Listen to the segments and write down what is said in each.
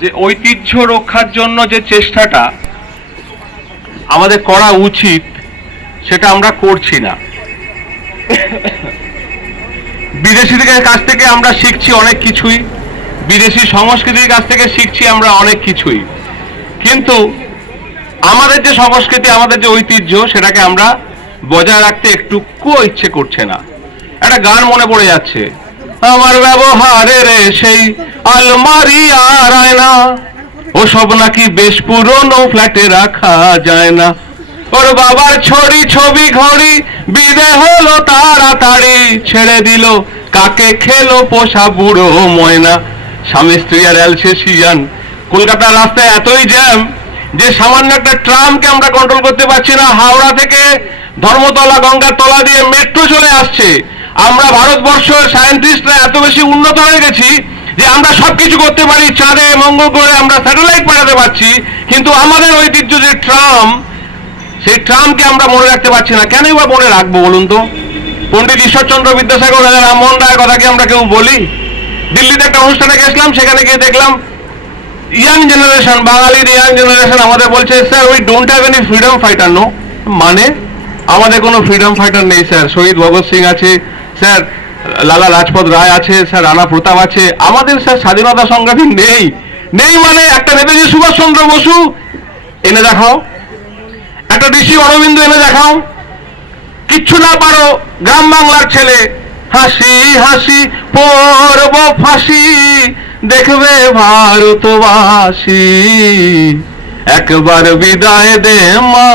যে ঐতিহ্য রক্ষার জন্য যে চেষ্টাটা আমাদের করা উচিত সেটা আমরা করছি না। বিদেশিদের কাছ থেকে আমরা শিখছি অনেক কিছুই, বিদেশি সংস্কৃতির কাছ থেকে শিখছি আমরা অনেক কিছুই, কিন্তু আমাদের যে সংস্কৃতি, আমাদের যে ঐতিহ্য, সেটাকে আমরা বজায় রাখতে একটুকুও ইচ্ছে করছে না। একটা গান মনে পড়ে যাচ্ছে, আমার ব্যবহারের সেই আলমারি আর আয়না ওসব নাকি বেশ পুরনো ফ্ল্যাটে রাখা যায় না। ওর বাবার ছড়ি ছবি ঘড়ি বিদে হলো তাড়াতাড়ি, ছেড়ে দিল কাকে খেলো পোষা বুড়ো ময়না। স্বামী স্ত্রী আর অ্যালসেশিয়ান, কলকাতার রাস্তায় এতই জ্যাম যে সামান্য একটা ট্রামকে আমরা কন্ট্রোল করতে পারছি না। হাওড়া থেকে ধর্মতলা গঙ্গার তলা দিয়ে মেট্রো চলে আসছে। আমরা ভারতবর্ষের সায়েন্টিস্টরা এত বেশি উন্নত হয়ে গেছি যে আমরা সবকিছু করতে পারি, চাঁদে মঙ্গল গ্রহে আমরা স্যাটেলাইট পাঠাতে পারছি, কিন্তু আমাদের ঐতিহ্য যে ট্রাম, সেই ট্রামকে আমরা মনে রাখতে পারছি না। কেনই বা মনে রাখবো বলুন তো? পণ্ডিত ঈশ্বরচন্দ্র বিদ্যাসাগর, রাজা রামমোহন রায়ের কথা কি আমরা কেউ বলি? দিল্লিতে একটা অনুষ্ঠানে গেছিলাম, সেখানে গিয়ে দেখলাম ইয়াং জেনারেশন, বাঙালির ইয়াং জেনারেশন আমাদের বলছে, sir we don't have any freedom fighter. No মানে আমাদের কোনো ফ্রিডম ফাইটার নেই স্যার। শহীদ ভগৎ সিং আছে স্যার, লালা লাজপত রায় আছে স্যার, রানা প্রতাপ আছে, আমাদের স্যার স্বাধীনতা সংগ্রামী নেই। নেই মানে একটা নেতাজি সুভাষচন্দ্র বসু এনে দেখাও, একটা ঋষি অরবিন্দ এনে দেখাও। কিচ্ছু না পারো, গ্রাম বাংলার ছেলে, হাসি হাসি পড়ব ফাঁসি, দেখবে ভারতবাসী, একবার বিদায় দে মা,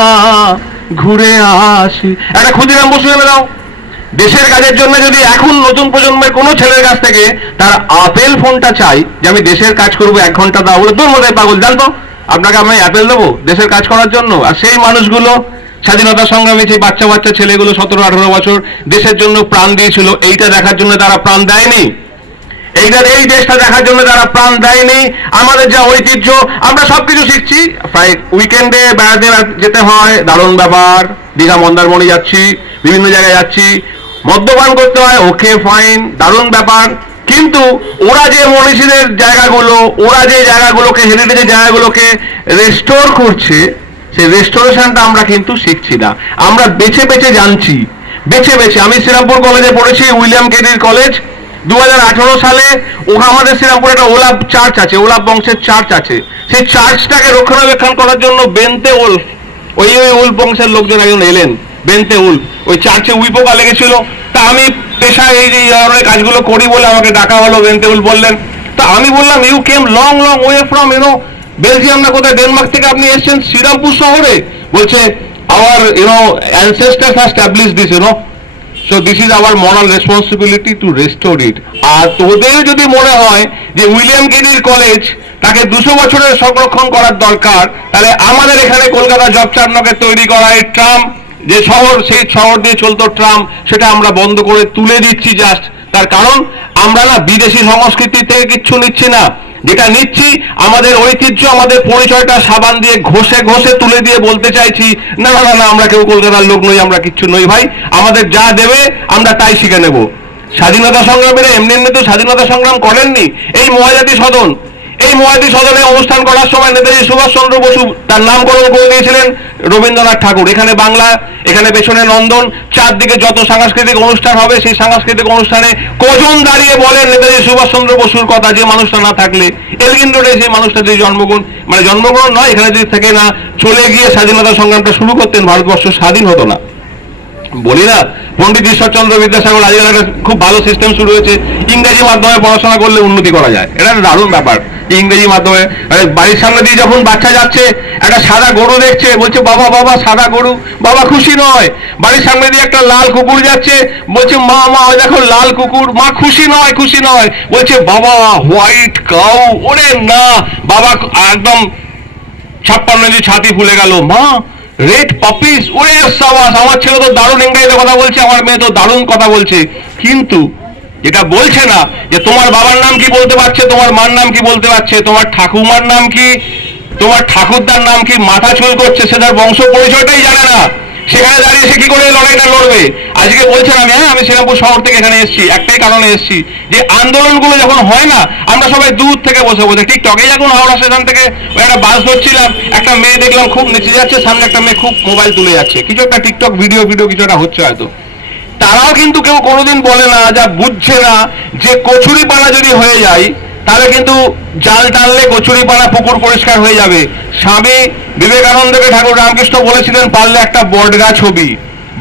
ঘুরে আসি। একটা ক্ষুদিরাম বসু এনে দাও। দেশের কাজের জন্য যদি এখন নতুন প্রজন্মের কোনো ছেলের কাছ থেকে তার আপেল ফোনটা চাই যে আমি দেশের কাজ করবো 1 ঘন্টা দাও, বলে তোর মধ্যে পাগল, জানতো আপনাকে আমি অ্যাপেল দেবো দেশের কাজ করার জন্য? আর সেই মানুষগুলো স্বাধীনতা সংগ্রামী যে বাচ্চা বাচ্চা ছেলেগুলো 17-18 বছর দেশের জন্য প্রাণ দিয়েছিল, এইটা দেখার জন্য তারা প্রাণ দেয়নি? এই দেশটা দেখার জন্য তারা প্রাণ দেয়নি? আমাদের যা ঐতিহ্য, আমরা সবকিছু শিখছি, প্রায় উইকেন্ডে বেড়াতে যেতে হয়, দারুণ ব্যাপার, দীঘা মন্দারমণি যাচ্ছি, বিভিন্ন জায়গায় যাচ্ছি, মদ্যপান করতে হয়, ওকে ফাইন, দারুণ ব্যাপার, কিন্তু ওরা যে মনীষীদের জায়গাগুলো, ওরা যে জায়গাগুলোকে, হেরিটেজের জায়গাগুলোকে রেস্টোর করছে, সেই রেস্টোরেশনটা আমরা কিন্তু শিখছি না। আমরা বেছে বেছে জানছি, বেছে বেছে। আমি শ্রীরামপুর কলেজে পড়েছি, উইলিয়াম কেরির কলেজ। 2018 সালে আমাদের শ্রীরামপুরে একটা ওলাভ চার্চ আছে, ওলাভ বংশের চার্চ আছে। সেই চার্চটাকে রক্ষণাবেক্ষণ করার জন্য বেন্তে উলফ, ওই উলফ বংশের লোকজন একজন এলেন, বেন্তে উলফ। ওই চার্চে উইপোকা লেগেছিল, তা আমি পেশায় এই যে ধরনের কাজগুলো করি বলে আমাকে ডাকা হলো। বেন্তে উলফ বললেন, তা আমি বললাম, you came long long way from Belgium না কোথায়, ডেনমার্ক থেকে আপনি এসেছেন শ্রীরামপুর শহরে? বলছে, our ancestors have established this, so this is our moral responsibility to restore it. আর তোদের যদি মনে হয় যে উইলিয়াম কেরির কলেজ তাকে 200 বছরের সংরক্ষণ করার দরকার, তাহলে আমাদের এখানে কলকাতা জবচার্নকে তৈরি করা এই ট্রাম, যে শহর, সেই শহর দিয়ে চলতো ট্রাম, সেটা আমরা বন্ধ করে তুলে দিচ্ছি জাস্ট। তার কারণ আমরা না বিদেশি সংস্কৃতি থেকে কিচ্ছু নিচ্ছি না, যেটা নিচ্ছি আমাদের ঐতিহ্য, আমাদের পরিচয়টা সাবান দিয়ে ঘষে ঘষে তুলে দিয়ে বলতে চাইছি, না না না, আমরা কেউ কলকাতার লোক নই, আমরা কিচ্ছু নই ভাই, আমাদের যা দেবে আমরা তাই শিখে নেব। স্বাধীনতা সংগ্রামীরা এমনি এমনি তো স্বাধীনতা সংগ্রাম করেননি। এই মহাজাতি সদন, এই মহাজাতি সদনে অনুষ্ঠান করার সময় নেতাজি সুভাষচন্দ্র বসু তার নামকরণ করে দিয়েছিলেন রবীন্দ্রনাথ ঠাকুর। এখানে বাংলা, এখানে পেছনে নন্দন, চারদিকে যত সাংস্কৃতিক অনুষ্ঠান হবে, সেই সাংস্কৃতিক অনুষ্ঠানে কজন দাঁড়িয়ে বলেন নেতাজি সুভাষচন্দ্র বসুর কথা? যে মানুষটা না থাকলে, এলগিন রোডে সেই মানুষটা যদি জন্মগ্রহণ নয়, এখানে যদি থেকে না চলে গিয়ে স্বাধীনতা সংগ্রামটা শুরু করতেন, ভারতবর্ষ স্বাধীন হতো না। বলি না, পণ্ডিত ঈশ্বরচন্দ্র বিদ্যাসাগর, আজকাল একটা খুব ভালো সিস্টেম শুরু হয়েছে, ইংরেজি মাধ্যমে পড়াশোনা করলে উন্নতি করা যায়। এটা একটা দারুণ ব্যাপার, ইংরেজি মাধ্যমে। বাড়ির সামনে দিয়ে যখন বাচ্চা যাচ্ছে, একটা সাদা গরু দেখছে, বলছে বাবা বাবা সাদা গরু, বাবা খুশি নয়। বাড়ির সামনে দিয়ে একটা লাল কুকুর যাচ্ছে, বলছে মা মা ওই দেখো লাল কুকুর, মা খুশি নয়, খুশি নয়। বলছে বাবা হোয়াইট কাউ, ওরে না, বাবা একদম 56 ইঞ্চি ছাতি ফুলে গেল। মা রেড পাপিস, ওরে সাবাস, আমার ছেলে তো দারুণ ইংরেজিতে কথা বলছে, আমার মেয়ে তো দারুণ কথা বলছে। কিন্তু যেটা বলছে না যে তোমার বাবার নাম কি বলতে পারছে, তোমার মার নাম কি বলতে পারছে, তোমার ঠাকুমার নাম কি, তোমার ঠাকুরদার নাম কি, মাথা চুল করছে, সে তার বংশ পরিচয়টাই জানে না। সেখানে দাঁড়িয়ে সে কি করে লড়াইটা লড়বে? আজকে বলছেন আমি শ্রীরামপুর শহর থেকে এখানে এসেছি একটাই কারণে এসেছি, যে আন্দোলনগুলো যখন হয় না আমরা সবাই দূর থেকে বসে বসে, টিকটকে যখন হাওড়া স্টেশন থেকে একটা বাস ধরছিলাম, একটা মেয়ে দেখলাম খুব নেচে যাচ্ছে, সামনে একটা মেয়ে খুব মোবাইল তুলে যাচ্ছে, কিছু একটা টিকটক ভিডিও কিছু একটা হচ্ছে হয়তো। তারাও কিন্তু কেউ কোনোদিন বলে না, যা বুঝছে না যে কচুরিপানা যদি হয়ে যায় তাহলে কিন্তু জাল টানলে কচুরিপানা পুকুর পরিষ্কার হয়ে যাবে। স্বামী বিবেকানন্দকে ঠাকুর রামকৃষ্ণ বলেছিলেন, পারলে একটা বটগাছ হবি,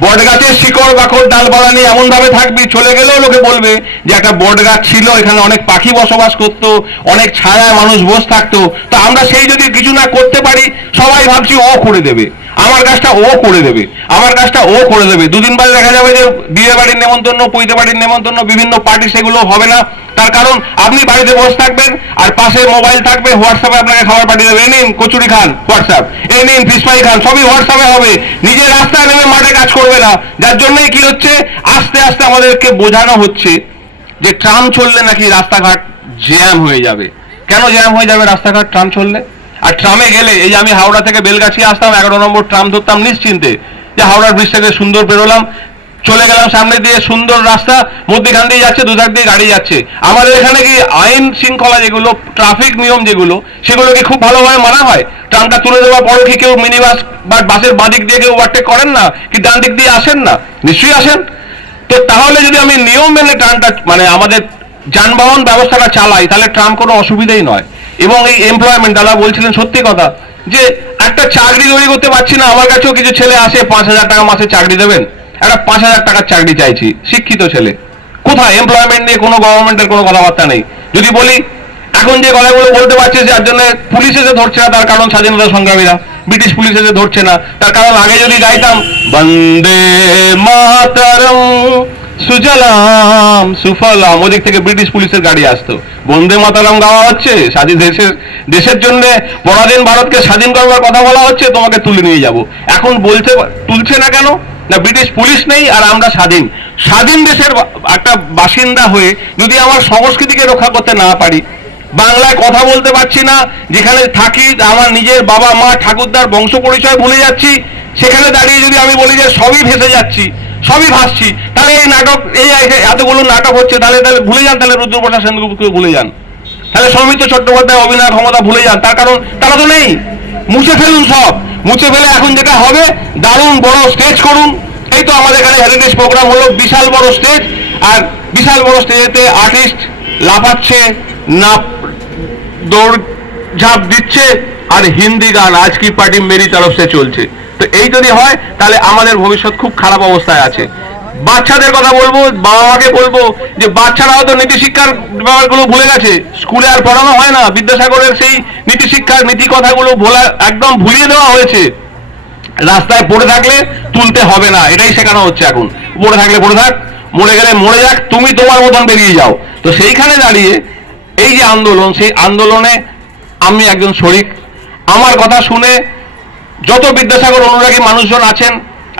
বটগাছের শিকড় বাকড় ডালপালা নিয়ে এমন ভাবে থাকবি, চলে গেলেও লোকে বলবে যে একটা বটগাছ ছিল, এখানে অনেক পাখি বসবাস করতো, অনেক ছায়ায় মানুষ বসে থাকতো। তো আমরা সেই যদি কিছু না করতে পারি, সবাই ভাবছি ও করে দেবে, আমার কাজটা ও করে দেবে, আমার কাজটা ও করে দেবে। দুদিন বাদে দেখা যাবে যে বিয়ে বাড়ির নেমন্তন্ন, পৈতে বাড়ির নেমন্তন্ন, বিভিন্ন পার্টি, সেগুলো হবে না। তার কারণ আপনি বাড়িতে বসে থাকবেন আর পাশে মোবাইল থাকবে, হোয়াটসঅ্যাপে আপনাকে খাবার পাঠিয়ে দেবে, এই নিন কচুরি খান হোয়াটসঅ্যাপ, এই নিন ফিশ ফ্রাই খান, সবই হোয়াটসঅ্যাপে হবে। নিজের রাস্তায় নেমে মাঠে কাজ করবে না। যার জন্যই কি হচ্ছে, আস্তে আস্তে আমাদেরকে বোঝানো হচ্ছে যে ট্রাম চললে নাকি রাস্তাঘাট জ্যাম হয়ে যাবে। কেন জ্যাম হয়ে যাবে রাস্তাঘাট ট্রাম চললে? আর ট্রামে গেলে, এই যে আমি হাওড়া থেকে বেলগাছি আসতাম, 11 নম্বর ট্রাম ধরতাম নিশ্চিন্তে, যে হাওড়ার ব্রিজ থেকে সুন্দর বেরোলাম, চলে গেলাম সামনে দিয়ে, সুন্দর রাস্তা, মধ্যখান দিয়ে যাচ্ছে, দুধার দিয়ে গাড়ি যাচ্ছে। আমাদের এখানে কি আইন শৃঙ্খলা যেগুলো, ট্রাফিক নিয়ম যেগুলো, সেগুলো কি খুব ভালোভাবে মানা হয়? ট্রামটা তুলে দেওয়ার পরও কি কেউ মিনি বাস বা বাসের বাঁ দিক দিয়ে কেউ ওভারটেক করেন না? কি ডান দিক দিয়ে আসেন না? নিশ্চয়ই আসেন। তো তাহলে যদি আমি নিয়ম মেনে ট্রামটা, মানে আমাদের যানবাহন ব্যবস্থাটা চালাই, তাহলে ট্রাম কোনো অসুবিধাই নয়। এবং এই এমপ্লয়মেন্ট, দাদা বলছিলেন সত্যি কথা, যে একটা চাকরি তৈরি করতে পারছি না, আমার কাছেও কিছু ছেলে আসে, 5,000 টাকা মাসে চাকরি দেবেন, একটা 5,000 টাকার চাকরি চাইছি, শিক্ষিত ছেলে, কোথায়? এমপ্লয়মেন্ট নিয়ে কোনো গভর্নমেন্টের কোনো কথাবার্তা নেই। যদি বলি এখন যে কথাগুলো বলতে পারছে, যার জন্য পুলিশ এসে ধরছে না, তার কারণ স্বাধীনতা সংগ্রামীরা, ব্রিটিশ পুলিশ এসে ধরছে না, তার কারণ আগে যদি গাইতাম বন্দে মাতরম সুজলাম সুফলাম, ওদিক থেকে ব্রিটিশ পুলিশের গাড়ি আসতো, বন্দে মাতরম গাওয়া হচ্ছে, স্বাধীন দেশের জন্য পরাধীন ভারতকে স্বাধীন করবার কথা বলা হচ্ছে, তোমাকে তুলে নিয়ে যাব। এখন বলতে তুলছে না কেন? না, ব্রিটিশ পুলিশ নেই আর আমরা স্বাধীন। স্বাধীন দেশের একটা বাসিন্দা হয়ে যদি আমার সংস্কৃতিকে রক্ষা করতে না পারি, বাংলায় কথা বলতে পারছি না, যেখানে থাকি আমার নিজের বাবা মা ঠাকুরদার বংশ পরিচয় ভুলে যাচ্ছি, সেখানে দাঁড়িয়ে যদি আমি বলি যে সবই ভেসে যাচ্ছি, সবই ভাসছি, তাহলে এই নাটক, এই এতগুলো নাটক হচ্ছে, তাহলে ভুলে যান, তাহলে রুদ্রপ্রসাদ সেনগুপ্তকে ভুলে যান, তাহলে সৌমিত্র চট্টোপাধ্যায় অভিনয় ক্ষমতা ভুলে যান। তার কারণ তারা তো নেই। মুছে ফেলুন সব, মুছে ফেলে এখন যেটা হবে, দারুণ বড় স্টেজ করুন। এই তো আমাদের এখানে হেরিটেজ প্রোগ্রাম হলো, বিশাল বড় স্টেজ, আর বিশাল বড় স্টেজেতে আর্টিস্ট লাফাচ্ছে, না দৌড় ঝাঁপ দিচ্ছে, আর হিন্দি গান আজ কি পার্টি মেরি তরফ সে চলছে। তো এই যদি হয় তাহলে আমাদের ভবিষ্যৎ খুব খারাপ অবস্থায় আছে। বাচ্চাদের কথা বলবো, বাবা মাকে বলবো যে বাচ্চারাও তো নীতি শিক্ষার ব্যাপারগুলো ভুলে গেছে, স্কুলে আর পড়ানো হয় না, বিদ্যাসাগরের সেই নীতি শিক্ষার নীতি কথাগুলো একদম ভুলিয়ে দেওয়া হয়েছে। রাস্তায় পড়ে থাকলে তুলতে হবে না, এটাই শেখানো হচ্ছে এখন। পড়ে থাকলে পড়ে থাক, মরে গেলে মরে যাক, তুমি তোমার মতন বেরিয়ে যাও। তো সেইখানে দাঁড়িয়ে এই যে আন্দোলন, সেই আন্দোলনে আমি একজন শরিক। আমার কথা শুনে যত বিদ্যাসাগর অনুরাগী মানুষজন আছেন,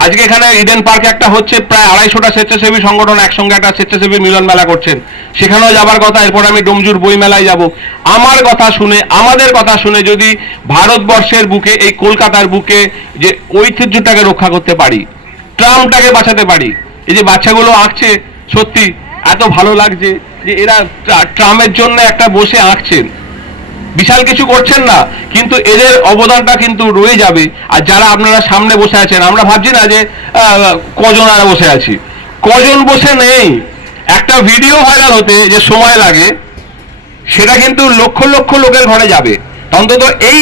আজকে এখানে ইডেন পার্কে একটা হচ্ছে, প্রায় 250টা স্বেচ্ছাসেবী সংগঠন একসঙ্গে একটা স্বেচ্ছাসেবী মিলন মেলা করছেন, সেখানেও যাবার কথা। এরপর আমি ডোমজুর বই মেলায় যাব। আমার কথা শুনে, আমাদের কথা শুনে যদি ভারতবর্ষের বুকে, এই কলকাতার বুকে যে ঐতিহ্যটাকে রক্ষা করতে পারি, ট্রামটাকে বাঁচাতে পারি। এই যে বাচ্চাগুলো আঁকছে, সত্যি এত ভালো লাগছে যে এরা ট্রামের জন্য একটা বসে আঁকছেন, বিশাল কিছু করছেন না, কিন্তু এদের অবদানটা কিন্তু রয়ে যাবে। আর যারা আপনারা সামনে বসে আছেন, আমরা ভাবছি না যে কজন আর বসে আছি, কজন বসে নেই। একটা ভিডিও ভাইরাল হতে যে সময় লাগে, সেটা কিন্তু লক্ষ লক্ষ লোকের ঘরে যাবে। অন্তত এই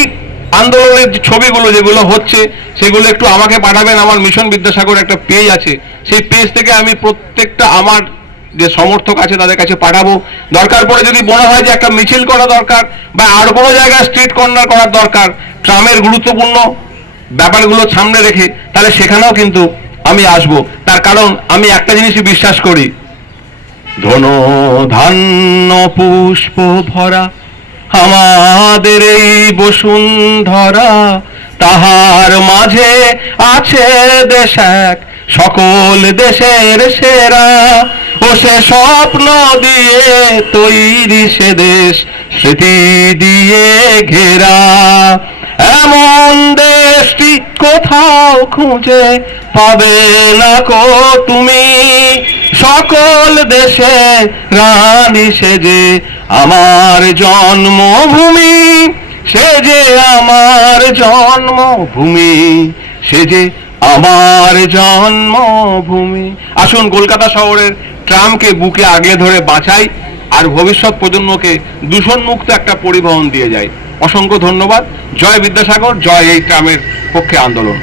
আন্দোলনের ছবিগুলো যেগুলো হচ্ছে, সেগুলো একটু আমাকে পাঠাবেন। আমার মিশন বিদ্যাসাগর একটা পেজ আছে, সেই পেজ থেকে আমি প্রত্যেকটা আমার যে সমর্থক আছে তাদের কাছে পাঠাবো। দরকার পড়ে যদি মনে হয় যে একটা মিছিল করা দরকার, বা আর কোনো জায়গায় স্ট্রিট কর্নার করার দরকার, ট্রামের গুরুত্বপূর্ণ ব্যাপারগুলো সামনে রেখে, তাহলে সেখানেও কিন্তু আমি আসব। তার কারণ আমি একটা জিনিসই বিশ্বাস করি, ধন ধান্য পুষ্প ভরা আমাদের এই বসুন্ধরা, তাহার মাঝে আছে দেশ এক সকল দেশের সেরা, ও সে স্বপ্ন দিয়ে তৈরি সে দেশ স্মৃতি দিয়ে ঘেরা, এমন দেশটি কোথাও খুঁজে পাবে না কো তুমি। সকল দেশে রানী সেজে আমার জন্মভূমি, সে যে আমার জন্মভূমি, সে যে আমার জন্মভূমি। আসুন কলকাতা শহরের ট্রামকে বুকে আগলে ধরে বাঁচাই, আর ভবিষ্যৎ প্রজন্মকে দূষণমুক্ত একটা পরিবহন দিয়ে যায়। অসংখ্য ধন্যবাদ। জয় বিদ্যাসাগর, জয় এই ট্রামের পক্ষে আন্দোলন।